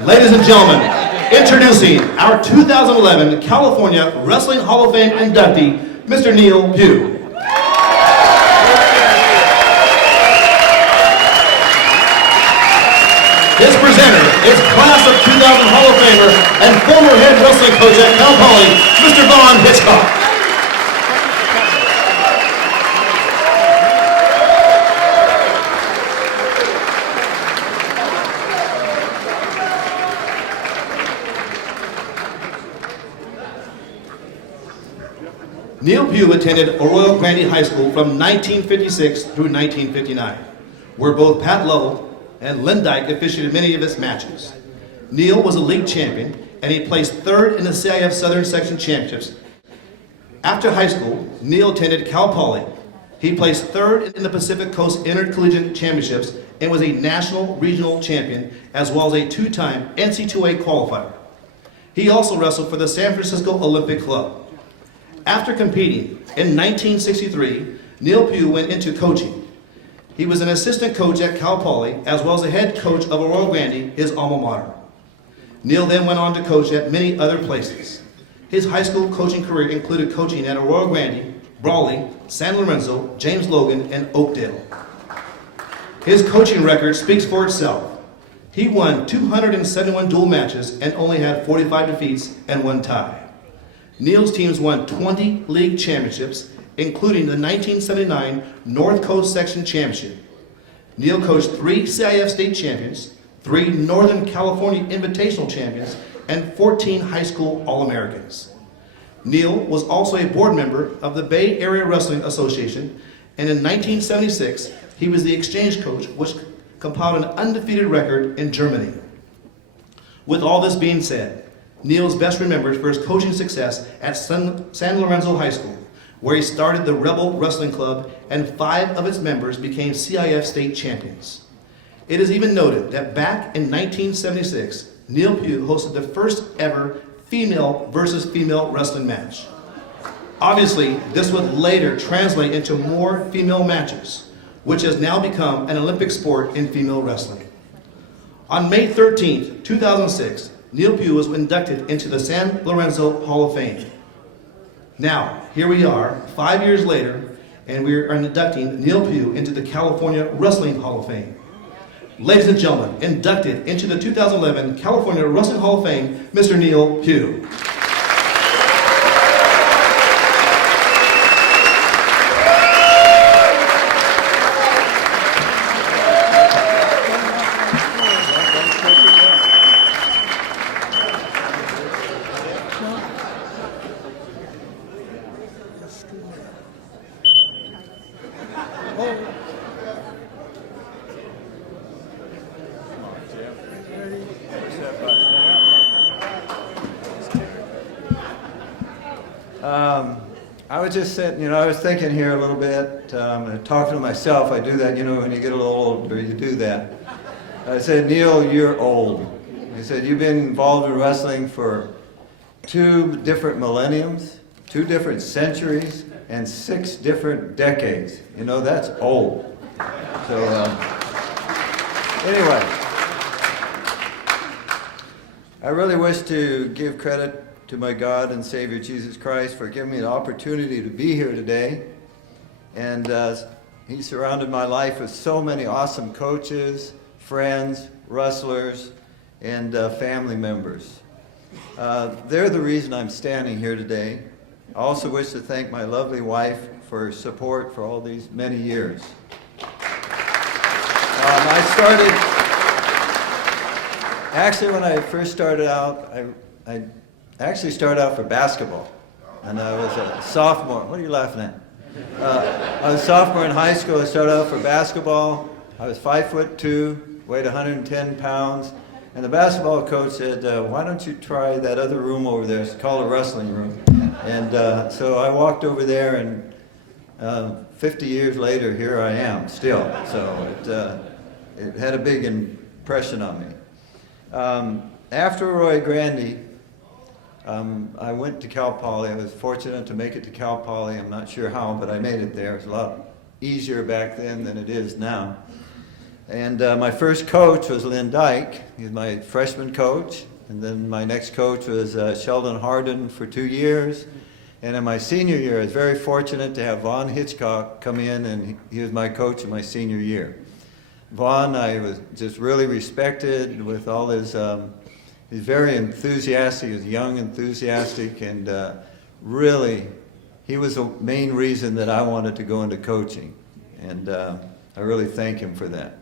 Ladies and gentlemen, introducing our 2011 California Wrestling Hall of Fame inductee, Mr. Neil Pugh. His presenter is Class of 2000 Hall of Famer and former head wrestling coach at Cal Poly, Mr. Vaughn Hitchcock. Neil Pugh attended Arroyo Grande High School from 1956 through 1959, where both Pat Lovell and Lynn Dyke officiated many of his matches. Neil was a league champion, and he placed third in the CIF Southern Section Championships. After high school, Neil attended Cal Poly. He placed third in the Pacific Coast Intercollegiate Championships and was a national regional champion, as well as a two-time NC2A qualifier. He also wrestled for the San Francisco Olympic Club. After competing in 1963, Neil Pugh went into coaching. He was an assistant coach at Cal Poly, as well as a head coach of Arroyo Grande, his alma mater. Neil then went on to coach at many other places. His high school coaching career included coaching at Arroyo Grande, Brawley, San Lorenzo, James Logan, and Oakdale. His coaching record speaks for itself. He won 271 dual matches and only had 45 defeats and 1 tie. Neil's teams won 20 league championships, including the 1979 North Coast Section Championship. Neil coached 3 CIF state champions, 3 Northern California Invitational champions, and 14 high school All-Americans. Neil was also a board member of the Bay Area Wrestling Association, and in 1976, he was the exchange coach, which compiled an undefeated record in Germany. With all this being said, Neil's best remembered for his coaching success at San Lorenzo High School, where he started the Rebel Wrestling Club, and 5 of its members became CIF state champions. It is even noted that back in 1976, Neil Pugh hosted the first ever female versus female wrestling match. Obviously, this would later translate into more female matches, which has now become an Olympic sport in female wrestling. On May 13, 2006, Neil Pugh was inducted into the San Lorenzo Hall of Fame. Now, here we are, 5 years later, and we are inducting Neil Pugh into the California Wrestling Hall of Fame. Ladies and gentlemen, inducted into the 2011 California Wrestling Hall of Fame, Mr. Neil Pugh. I was just sitting, I was thinking here a little bit, and talking to myself. I do that, when you get a little older, you do that. I said, Neil, you're old. He said, you've been involved in wrestling for 2 different millenniums, 2 different centuries, and 6 different decades. That's old. So, anyway, I really wish to give credit to my God and Savior Jesus Christ for giving me the opportunity to be here today. And He surrounded my life with so many awesome coaches, friends, wrestlers, and family members. They're the reason I'm standing here today. I also wish to thank my lovely wife for her support for all these many years. When I first started out, I actually started out for basketball, and I was a sophomore. What are you laughing at? I was a sophomore in high school. I started out for basketball. I was 5'2", weighed 110 pounds, and the basketball coach said, why don't you try that other room over there? It's called a wrestling room. And so I walked over there, and 50 years later, here I am still. So it had a big impression on me. After Arroyo Grande, I went to Cal Poly. I was fortunate to make it to Cal Poly. I'm not sure how, but I made it there. It was a lot easier back then than it is now. And my first coach was Lynn Dyke. He was my freshman coach. And then my next coach was Sheldon Harden for 2 years. And in my senior year, I was very fortunate to have Vaughn Hitchcock come in, and he was my coach in my senior year. Vaughn, I was just really respected with all his, he's very enthusiastic, he's young, enthusiastic, and really, he was the main reason that I wanted to go into coaching. And I really thank him for that.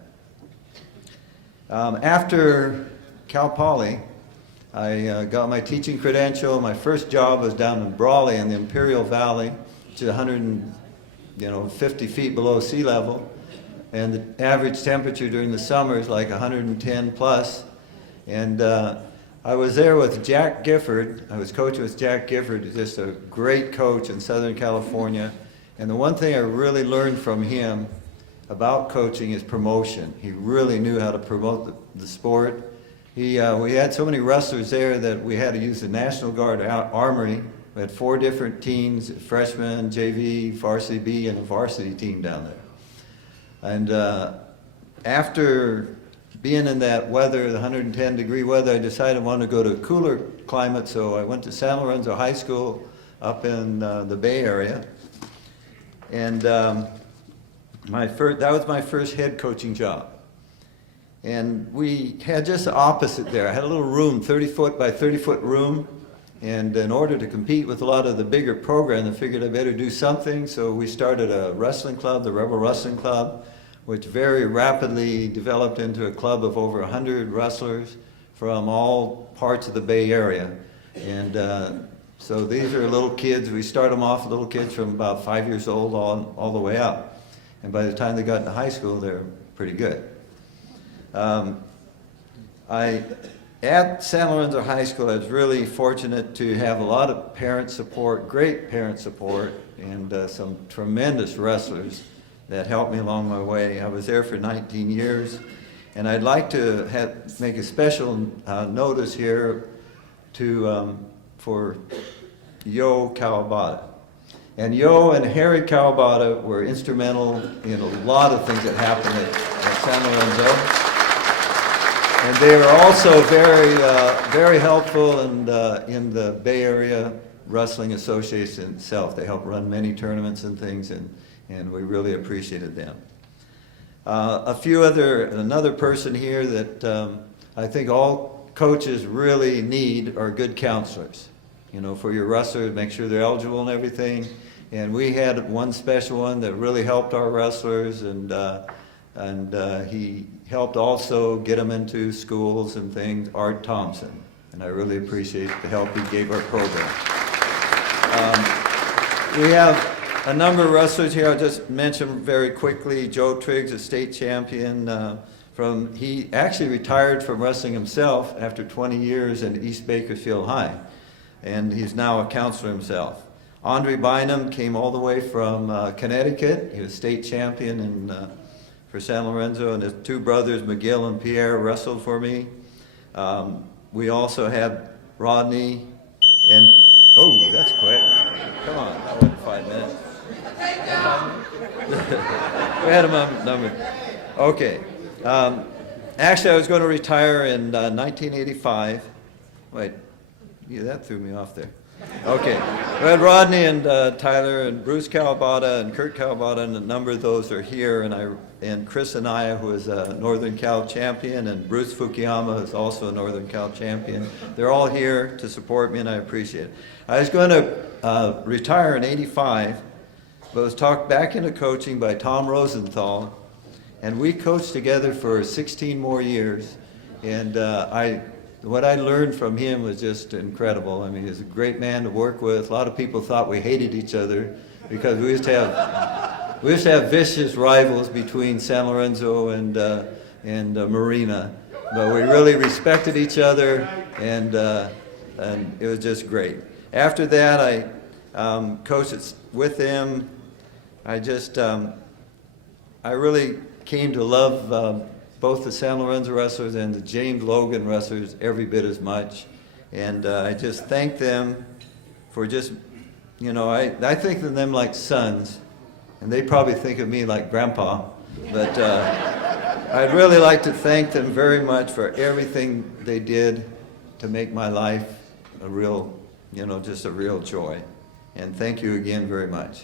After Cal Poly, I got my teaching credential. My first job was down in Brawley in the Imperial Valley, which is 150 feet below sea level. And the average temperature during the summer is like 110 plus. And I was there with Jack Gifford. I was coaching with Jack Gifford, who's just a great coach in Southern California. And the one thing I really learned from him about coaching is promotion. He really knew how to promote the sport. We had so many wrestlers there that we had to use the National Guard Armory. We had 4 different teams, freshman, JV, varsity B, and a varsity team down there. And after being in that weather, the 110-degree weather, I decided I wanted to go to a cooler climate, so I went to San Lorenzo High School up in the Bay Area. And that was my first head coaching job. And we had just the opposite there. I had a little room, 30-foot by 30-foot room, and in order to compete with a lot of the bigger programs, I figured I better do something, so we started a wrestling club, the Rebel Wrestling Club, which very rapidly developed into a club of over 100 wrestlers from all parts of the Bay Area. And so these are little kids. We start them off little kids from about 5 years old all the way up. And by the time they got into high school, they're pretty good. At San Lorenzo High School, I was really fortunate to have a lot of parent support, great parent support, and some tremendous wrestlers that helped me along my way. I was there for 19 years, and I'd like to make a special notice here for Yo Kawabata. And Yo and Harry Kawabata were instrumental in a lot of things that happened at San Lorenzo. And they were also very helpful in the Bay Area Wrestling Association itself. They helped run many tournaments and things, and we really appreciated them. Another person here that I think all coaches really need are good counselors. You know, for your wrestlers, make sure they're eligible and everything. And we had one special one that really helped our wrestlers, and he helped also get them into schools and things, Art Thompson. And I really appreciate the help he gave our program. We have a number of wrestlers here. I'll just mention very quickly. Joe Twigs, a state champion. He actually retired from wrestling himself after 20 years in East Bakersfield High. And he's now a counselor himself. Honoree Bynum came all the way from Connecticut. He was state champion for San Lorenzo, and his 2 brothers, McGill and Pierre, wrestled for me. We also had Rodney and, oh, that's quick. Come on, that wasn't 5 minutes. We had him numbered. Okay. Actually, I was going to retire in 1985. Wait, yeah, that threw me off there. Okay. We had Rodney and Tyler and Bruce Kawabata and Kurt Kawabata, and a number of those are here, and Chris Anaya, who is a Northern Cal champion, and Bruce Fukuyama, who is also a Northern Cal champion. They're all here to support me, and I appreciate it. I was going to retire in '85, but was talked back into coaching by Tom Rosenthal, and we coached together for 16 more years, and what I learned from him was just incredible. I mean, he's a great man to work with. A lot of people thought we hated each other because we used to have vicious rivals between San Lorenzo and Marina, but we really respected each other, and it was just great. After that, I coached with him. I really came to love both the San Lorenzo wrestlers and the James Logan wrestlers every bit as much. And I just thank them for just, I think of them like sons, and they probably think of me like grandpa. But I'd really like to thank them very much for everything they did to make my life a real, just a real joy. And thank you again very much.